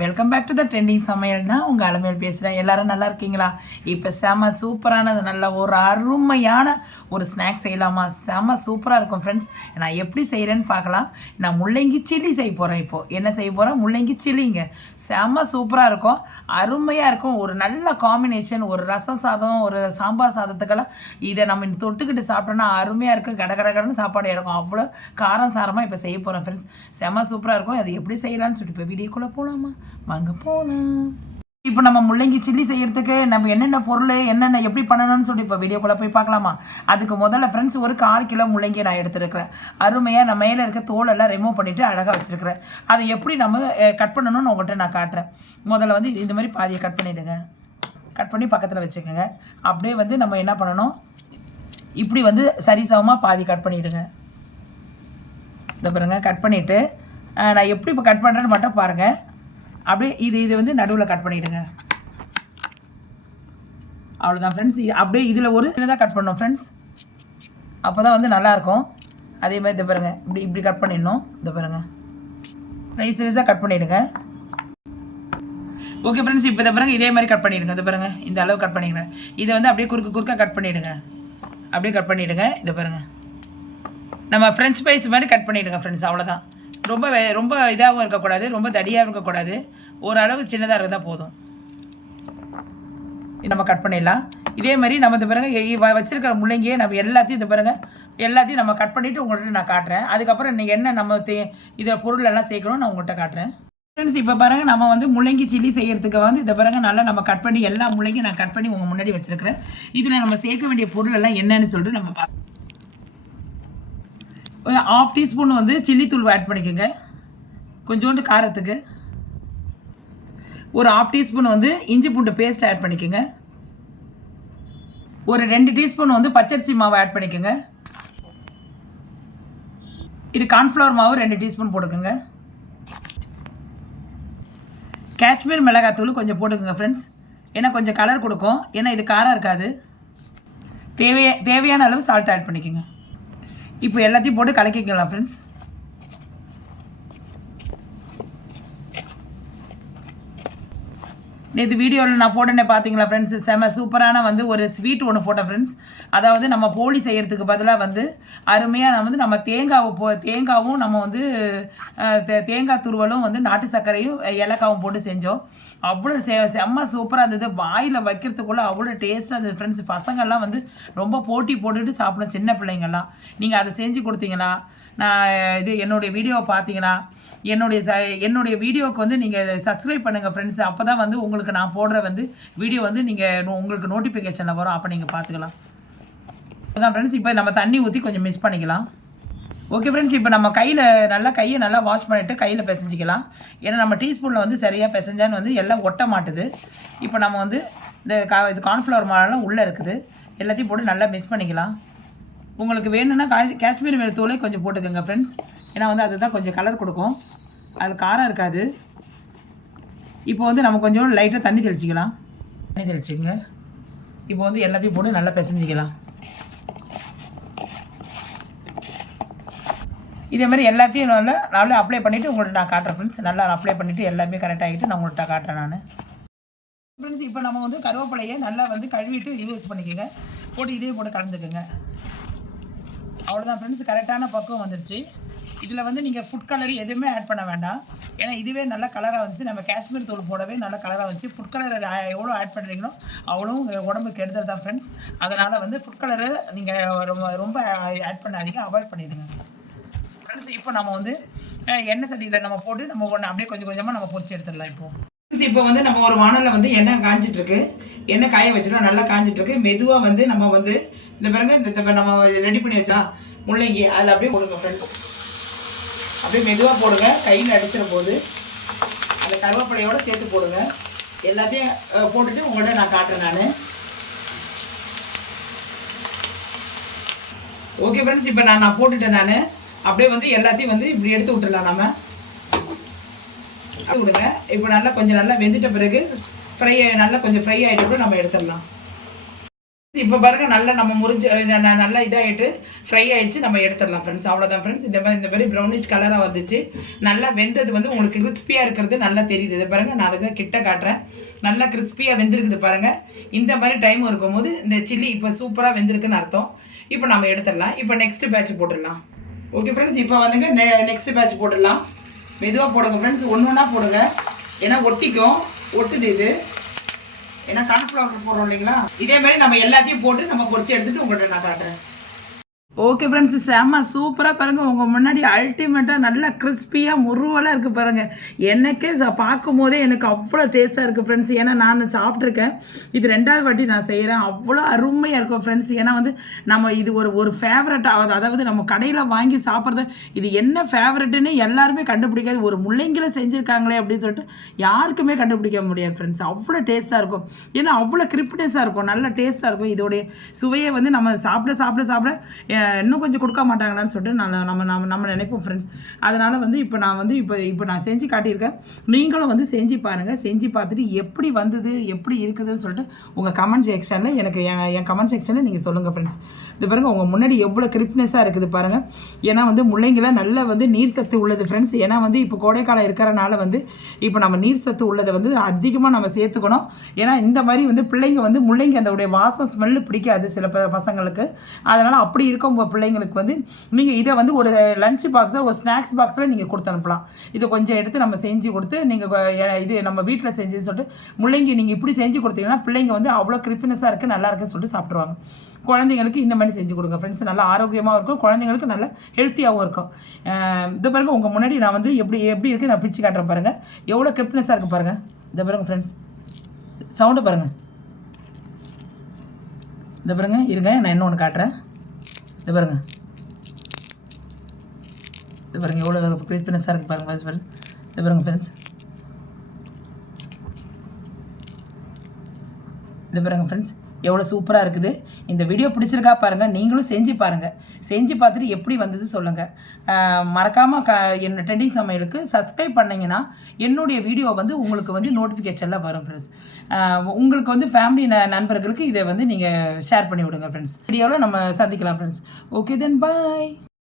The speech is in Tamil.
Welcome back to the trending சமையல்னா உங்கள் அலமையில் பேசுகிறேன் எல்லாரும் நல்லா இருக்கீங்களா? இப்போ செம சூப்பரானது நல்ல ஒரு அருமையான ஒரு ஸ்நாக்ஸ் செய்யலாமா? செம சூப்பராக இருக்கும் ஃப்ரெண்ட்ஸ் நான் எப்படி செய்கிறேன்னு பார்க்கலாம். நான் முள்ளங்கி சில்லி செய்ய போகிறேன் இப்போது என்ன செய்ய போகிறேன் முள்ளங்கி சில்லிங்க செம சூப்பராக இருக்கும் அருமையாக இருக்கும். ஒரு நல்ல காம்பினேஷன் ஒரு ரசம் சாதம் ஒரு சாம்பார் சாதத்துக்கெல்லாம் இதை நம்ம இந்த தொட்டுக்கிட்டு சாப்பிட்டோன்னா அருமையாக இருக்கும். கட கட கடன்னு சாப்பாடு எடுக்கும். அவ்வளோ காரம் சாரமாக இப்போ செய்ய போகிறேன் ஃப்ரெண்ட்ஸ் செம சூப்பராக இருக்கும். அது எப்படி செய்யலாம்னு சொல்லிட்டு இப்போ வீடியோக்குள்ளே போகலாமா வாங்க போகலாம் இப்போ நம்ம முள்ளங்கி சில்லி செய்யறதுக்கு நம்ம என்னென்ன பொருள் என்னென்ன எப்படி பண்ணணும்னு சொல்லி இப்போ வீடியோக்குள்ளே போய் பார்க்கலாமா? அதுக்கு முதல்ல ஃப்ரெண்ட்ஸ் ஒரு கால் கிலோ முள்ளங்கி நான் எடுத்துருக்கிறேன். அருமையாக நம்ம மேலே இருக்க தோலெல்லாம் ரிமூவ் பண்ணிவிட்டு அழகாக வச்சுருக்கிறேன். அதை எப்படி நம்ம கட் பண்ணணும்னு உங்கள்கிட்ட நான் காட்டுறேன். முதல்ல வந்து இந்த மாதிரி பாதியை கட் பண்ணிவிடுங்க கட் பண்ணி பக்கத்தில் வச்சுக்கோங்க. அப்படியே வந்து நம்ம என்ன பண்ணணும்? இப்படி வந்து சரிசமமாக பாதி கட் பண்ணிவிடுங்க இந்த பாருங்கள் கட் பண்ணிவிட்டு நான் எப்படி இப்போ கட் பண்ணுறேன்னு மட்டும் பாருங்கள் அப்படியே இது இது வந்து நடுவில் கட் பண்ணிவிடுங்க அவ்வளோதான் ஃப்ரெண்ட்ஸ் அப்படியே இதில் ஒரு சின்னதாக கட் பண்ணணும் ஃப்ரெண்ட்ஸ் அப்போ தான் வந்து நல்லாயிருக்கும் அதே மாதிரி இதை பாருங்கள் இப்படி இப்படி கட் பண்ணிடணும். இந்த பாருங்க. நைஸ் நைஸாக கட் பண்ணிவிடுங்க ஓகே ஃப்ரெண்ட்ஸ் இப்போ இதை பாருங்க. இதே மாதிரி கட் பண்ணிவிடுங்க இந்த பாருங்க. இந்த அளவு கட் பண்ணிடுங்க. இதை வந்து அப்படியே குறுக்கு குறுக்க கட் பண்ணிவிடுங்க அப்படியே கட் பண்ணிவிடுங்க இதை பாருங்க. நம்ம ஃப்ரெஞ்ச் ஃப்ரைஸ் மாதிரி கட் பண்ணிவிடுங்க ஃப்ரெண்ட்ஸ் அவ்வளோதான் ரொம்ப ரொம்ப இதாகவும் இருக்கக்கூடாது ரொம்ப தடியாகவும் இருக்கக்கூடாது. ஓரளவு சின்னதாக இருந்தால் போதும். நம்ம கட் பண்ணிடலாம். இதே மாதிரி நம்ம இந்த பாருங்க இ- வச்சிருக்கிற முள்ளங்கியை நம்ம எல்லாத்தையும் இந்த பாருங்க எல்லாத்தையும் நம்ம கட் பண்ணிவிட்டு உங்கள்கிட்ட நான் காட்டுறேன். அதுக்கப்புறம் இன்னைக்கு என்ன நம்ம தே இதில் பொருளெல்லாம் சேர்க்கணும்னு சேர்க்கணும் நான் உங்கள்கிட்ட காட்டுறேன். ஃப்ரெண்ட்ஸ் இப்போ பாருங்க நம்ம வந்து முள்ளங்கி சில்லி செய்கிறதுக்கு வந்து இந்த பாருங்க நல்லா நம்ம கட் பண்ணி எல்லா முள்ளங்கியும் நான் கட் பண்ணி உங்கள் முன்னாடி வச்சுருக்கிறேன். இதில் நம்ம சேர்க்க வேண்டிய பொருள் எல்லாம் என்னன்னு சொல்லிட்டு நம்ம பார்க்கலாம் ஆஃப் டீஸ்பூன் வந்து சில்லி தூள் ஆட் பண்ணிக்கோங்க. கொஞ்சோண்டு காரத்துக்கு. ஒரு ஆஃப் டீஸ்பூன் வந்து இஞ்சி பூண்டு பேஸ்ட் ஆட் பண்ணிக்கோங்க. ஒரு ரெண்டு டீஸ்பூன் வந்து பச்சரிசி மாவு ஆட் பண்ணிக்கோங்க. இது கார்ன்ஃப்ளவர் மாவு ரெண்டு டீஸ்பூன் போட்டுக்கோங்க. காஷ்மீர் மிளகாத்தூள் கொஞ்சம் போட்டுக்கோங்க ஃப்ரெண்ட்ஸ் ஏன்னா கொஞ்சம் கலர் கொடுக்கும். ஏன்னா இது காரம் இருக்காது. தேவைய தேவையான அளவு சால்ட் ஆட் பண்ணிக்கோங்க. இப்போ எல்லாத்தையும் போட்டு கலக்கிக்கலாம் ஃப்ரெண்ட்ஸ் நேற்று வீடியோவில் நான் போட்டேனே பார்த்தீங்களா ஃப்ரெண்ட்ஸ் செம சூப்பரான வந்து ஒரு ஸ்வீட் ஒன்று போட்டேன் ஃப்ரெண்ட்ஸ் அதாவது நம்ம போலி செய்கிறதுக்கு பதிலாக வந்து அருமையாக நான் வந்து நம்ம தேங்காவை போ தேங்காவும் நம்ம வந்து தேங்காய் துருவலும் வந்து நாட்டு சர்க்கரையும் ஏலக்காவும் போட்டு செஞ்சோம். அவ்வளோ செ செம்ம சூப்பராக இருந்தது. வாயில் வைக்கிறதுக்குள்ளே அவ்வளோ டேஸ்ட்டாக இருந்தது ஃப்ரெண்ட்ஸ் பசங்கள்லாம் வந்து ரொம்ப போட்டி போட்டுட்டு சாப்பிடும் சின்ன பிள்ளைங்கள்லாம். நீங்கள் அதை செஞ்சு கொடுத்தீங்கன்னா நான் இது என்னுடைய வீடியோவை பார்த்தீங்கன்னா என்னுடைய ச என்னுடைய வீடியோவுக்கு வந்து நீங்கள் சப்ஸ்கிரைப் பண்ணுங்கள் ஃப்ரெண்ட்ஸ் அப்போ தான் வந்து உங்களுக்கு நான் போடுற வந்து வீடியோ வந்து நீங்கள் உங்களுக்கு நோட்டிஃபிகேஷனில் வரும். அப்போ நீங்கள் பார்த்துக்கலாம் அதான் ஃப்ரெண்ட்ஸ் இப்போ நம்ம தண்ணி ஊற்றி கொஞ்சம் மிஸ் பண்ணிக்கலாம். ஓகே ஃப்ரெண்ட்ஸ் இப்போ நம்ம கையில் நல்லா கையை நல்லா வாஷ் பண்ணிவிட்டு கையில் பிசைஞ்சிக்கலாம். ஏன்னா நம்ம டீஸ்பூனில் வந்து சரியாக பிசைஞ்சான்னு வந்து எல்லாம் ஒட்ட மாட்டுது. இப்போ நம்ம வந்து இந்த கா இது கார்ன்ஃப்ளவர் மாலாம் உள்ளே இருக்குது. எல்லாத்தையும் போட்டு நல்லா மிஸ் பண்ணிக்கலாம். உங்களுக்கு வேணும்னா காஷ் காஷ்மீர் மேல் கொஞ்சம் போட்டுக்கோங்க ஃப்ரெண்ட்ஸ் ஏன்னா வந்து அதுதான் கொஞ்சம் கலர் கொடுக்கும். அதில் காரம் இருக்காது. இப்போ வந்து நம்ம கொஞ்சம் லைட்டாக தண்ணி தெளிச்சிக்கலாம். தண்ணி தெளிச்சிக்கங்க. இப்போ வந்து எல்லாத்தையும் போட்டு நல்லா பிசைஞ்சிக்கலாம். இதே மாதிரி எல்லாத்தையும் நல்லா நல்லா அப்ளை பண்ணிவிட்டு உங்கள்ட்ட நான் காட்டுறேன் ஃப்ரெண்ட்ஸ் நல்லா அப்ளை பண்ணிவிட்டு எல்லாமே கரெக்ட் ஆகிட்டு நான் உங்கள்கிட்ட காட்டுறேன் நான். ஃப்ரெண்ட்ஸ் இப்போ நம்ம வந்து கருவேப்பிலையை நல்லா வந்து கழுவிட்டு யூஸ் பண்ணிக்கோங்க. போட்டு இதே போட்டு கலந்துக்கோங்க. அவ்வளோதான் ஃப்ரெண்ட்ஸ் கரெக்டான பக்குவம் வந்துருச்சு. இதில் வந்து நீங்கள் ஃபுட் கலர் எதுவுமே ஆட் பண்ண வேண்டாம். ஏன்னா இதுவே நல்ல கலராக வந்துச்சு. நம்ம காஷ்மீர் தூள் போடவே நல்ல கலராக வந்துச்சு. ஃபுட் கலர் எவ்வளோ ஆட் பண்ணுறீங்களோ அவ்வளோ உங்கள் உடம்புக்கு கெடுதல் தான் ஃப்ரெண்ட்ஸ் அதனால் வந்து ஃபுட் கலரு நீங்கள் ரொம்ப ரொம்ப ஆட் பண்ணாதீங்க. அவாய்ட் பண்ணிடுங்க. ஃப்ரெண்ட்ஸ் இப்போ நம்ம வந்து எண்ணெய் சட்டியில் நம்ம போட்டு நம்ம ஒன்று அப்படியே கொஞ்சம் கொஞ்சமாக நம்ம பொறிச்சு எடுத்துடலாம் இப்போது இப்போ வந்து நம்ம ஒரு வானலில் வந்து எண்ணெய் காஞ்சிட்டு இருக்கு எண்ணெய் காய வச்சிருக்கோம். நல்லா காஞ்சிட்டு இருக்கு மெதுவாக வந்து நம்ம வந்து இந்த பாருங்க இந்த நம்ம ரெடி பண்ணி வச்சா முள்ளங்கி அதில் அப்படியே போடுங்க ஃப்ரெண்ட்ஸ் அப்படியே மெதுவாக போடுங்க. கையில் அடிச்சிட போது அந்த கருவேப்பிலையோட சேர்த்து போடுங்க. எல்லாத்தையும் போட்டுட்டு உங்கள்கிட்ட நான் காட்டுறேன் நான். ஓகே ஃப்ரெண்ட்ஸ் இப்போ நான் நான் போட்டுட்டேன் நான். அப்படியே வந்து எல்லாத்தையும் வந்து இப்படி எடுத்து விட்டுடலாம் நம்ம கொடுங்க. இப்போ நல்லா கொஞ்சம் நல்லா வெந்துட்ட பிறகு ஃப்ரை நல்லா கொஞ்சம் ஃப்ரை ஆகிட்ட நம்ம எடுத்துடலாம். இப்போ பாருங்கள் நல்லா நம்ம முறிஞ்சு ந- நல்லா இதாகிட்டு ஃப்ரை ஆகிடுச்சு நம்ம எடுத்துடலாம் ஃப்ரெண்ட்ஸ் அவ்வளோதான் ஃப்ரெண்ட்ஸ் இந்த மாதிரி இந்த மாதிரி ப்ரௌனிஷ் கலராக வந்துச்சு. நல்லா வெந்தது வந்து உங்களுக்கு கிறிஸ்பியாக இருக்கிறது நல்லா தெரியுது. இதை பாருங்கள் நான் அதுக்கு கிட்ட காட்டுறேன். நல்லா கிறிஸ்பியாக வெந்திருக்குது பாருங்கள் இந்த மாதிரி டைம் இருக்கும்போது இந்த சில்லி இப்போ சூப்பராக வெந்திருக்குன்னு அர்த்தம். இப்போ நம்ம எடுத்துடலாம். இப்போ நெக்ஸ்ட் பேட்ச் போட்டுடலாம். ஓகே ஃப்ரெண்ட்ஸ் இப்போ வந்துங்க நெக்ஸ்ட் பேட்ச் போட்டுடலாம். மெதுவாக போடுங்க ஃப்ரெண்ட்ஸ் ஒன்று ஒன்றா போடுங்க. ஏன்னா ஒட்டிக்கும். ஒட்டுது இது. ஏன்னா கான்ஃப்ளவர் போடுறோம் இல்லைங்களா? இதே மாதிரி நம்ம எல்லாத்தையும் போட்டு நம்ம பொறிச்சு எடுத்துகிட்டு உங்கள்கிட்ட நான் காட்டுறேன். ஓகே ஃப்ரெண்ட்ஸ் செம்ம சூப்பராக பாருங்க. உங்கள் முன்னாடி அல்டிமேட்டாக நல்லா கிறிஸ்பியாக முருவலாக இருக்குது பாருங்க. எனக்கே ச பார்க்கும் போதே எனக்கு அவ்வளோ டேஸ்ட்டாக இருக்குது ஃப்ரெண்ட்ஸ் ஏன்னா நான் சாப்பிட்ருக்கேன் இது ரெண்டாவது வாட்டி நான் செய்கிறேன் அவ்வளோ அருமையாக இருக்கும் ஃப்ரெண்ட்ஸ் ஏன்னா வந்து நம்ம இது ஒரு ஒரு ஃபேவரட் ஆகுது அதாவது நம்ம கடையில் வாங்கி சாப்பிட்றது இது என்ன ஃபேவரட்டுன்னு எல்லாருமே கண்டுபிடிக்காது. ஒரு முள்ளைங்களை செஞ்சுருக்காங்களே அப்படின்னு சொல்லிட்டு யாருக்குமே கண்டுபிடிக்க முடியாது ஃப்ரெண்ட்ஸ் அவ்வளோ டேஸ்ட்டாக இருக்கும். ஏன்னா அவ்வளோ கிரிப்னஸாக இருக்கும். நல்ல டேஸ்ட்டாக இருக்கும். இதோடைய சுவையை வந்து நம்ம சாப்பிட சாப்பிட சாப்பிட இன்னும் கொஞ்சம் கொடுக்க மாட்டாங்களான்னு சொல்லிட்டு நான் நம்ம நம்ம நம்ம நினைப்போம் ஃப்ரெண்ட்ஸ் அதனால் வந்து இப்போ நான் வந்து இப்போ இப்போ நான் செஞ்சு காட்டியிருக்கேன். நீங்களும் வந்து செஞ்சு பாருங்கள் செஞ்சு பார்த்துட்டு எப்படி வந்தது எப்படி இருக்குதுன்னு சொல்லிட்டு உங்கள் கமெண்ட் செக்ஷனில் எனக்கு என் என் கமெண்ட் செக்ஷனில் நீங்கள் சொல்லுங்கள் ஃப்ரெண்ட்ஸ் இது பாருங்கள் உங்கள் முன்னாடி எவ்வளோ கிரிப்னஸாக இருக்குது பாருங்கள் ஏன்னா வந்து முள்ளைங்கள நல்ல வந்து நீர் சத்து உள்ளது ஃப்ரெண்ட்ஸ் ஏன்னா வந்து இப்போ கோடைக்காலம் இருக்கிறனால வந்து இப்போ நம்ம நீர் சத்து உள்ளதை வந்து அதிகமாக நம்ம சேர்த்துக்கணும். ஏன்னா இந்த மாதிரி வந்து பிள்ளைங்க வந்து முள்ளைங்க அதோடைய வாசம் ஸ்மெல்லு பிடிக்காது சில பசங்களுக்கு. அதனால் அப்படி இருக்கும் உங்கள் பிள்ளைங்களுக்கு வந்து நீங்கள் இதை வந்து ஒரு லஞ்ச் பாக்ஸாக ஒரு ஸ்நாக்ஸ் பாக்ஸில் நீங்கள் கொடுத்து அனுப்பலாம். இதை கொஞ்சம் எடுத்து நம்ம செஞ்சு கொடுத்து நீங்கள் இது நம்ம வீட்டில் செஞ்சுன்னு சொல்லிட்டு முள்ளைங்க நீங்கள் இப்படி செஞ்சு கொடுத்தீங்கன்னா பிள்ளைங்க வந்து அவ்வளோ கிரிப்பினஸாக இருக்குது நல்லா இருக்குன்னு சொல்லிட்டு சாப்பிட்ருவாங்க குழந்தைங்களுக்கு இந்த மாதிரி செஞ்சு கொடுங்க ஃப்ரெண்ட்ஸ் நல்லா ஆரோக்கியமாகவும் இருக்கும் குழந்தைங்களுக்கு நல்லா ஹெல்த்தியாகவும் இருக்கும். அஹ் இது பாருங்க உங்கள் முன்னாடி நான் வந்து எப்படி எப்படி இருக்குது நான் பிரித்து காட்டுறேன் பாருங்கள் எவ்வளோ கிரிப்னஸாக இருக்குது பாருங்கள் இந்த பாருங்க ஃப்ரெண்ட்ஸ் சவுண்டை பாருங்கள் இந்த பாருங்க இருங்க நான் இன்னொன்று காட்டுறேன். இது பாருங்க. இது பாருங்க எவ்வளோ கிரிஸ்பினஸாக இருக்குது பாருங்க ஃப்ரெண்ட்ஸ் பாருங்க இது பாருங்க ஃப்ரெண்ட்ஸ் இது பாருங்க ஃப்ரெண்ட்ஸ் எவ்வளோ சூப்பராக இருக்குது. இந்த வீடியோ பிடிச்சிருக்கா பாருங்கள் நீங்களும் செஞ்சு பாருங்கள் செஞ்சு பார்த்துட்டு எப்படி வந்தது சொல்லுங்கள் மறக்காமல் க என்ன ட்ரெண்டிங் சமையலுக்கு சப்ஸ்கிரைப் பண்ணிங்கன்னா என்னுடைய வீடியோ வந்து உங்களுக்கு வந்து நோட்டிஃபிகேஷனில் வரும் ஃப்ரெண்ட்ஸ் உங்களுக்கு வந்து ஃபேமிலி ந நண்பர்களுக்கு இதை வந்து நீங்கள் ஷேர் பண்ணி விடுங்க ஃப்ரெண்ட்ஸ் வீடியோவில் நம்ம சந்திக்கலாம் ஃப்ரெண்ட்ஸ் ஓகே தென் பாய்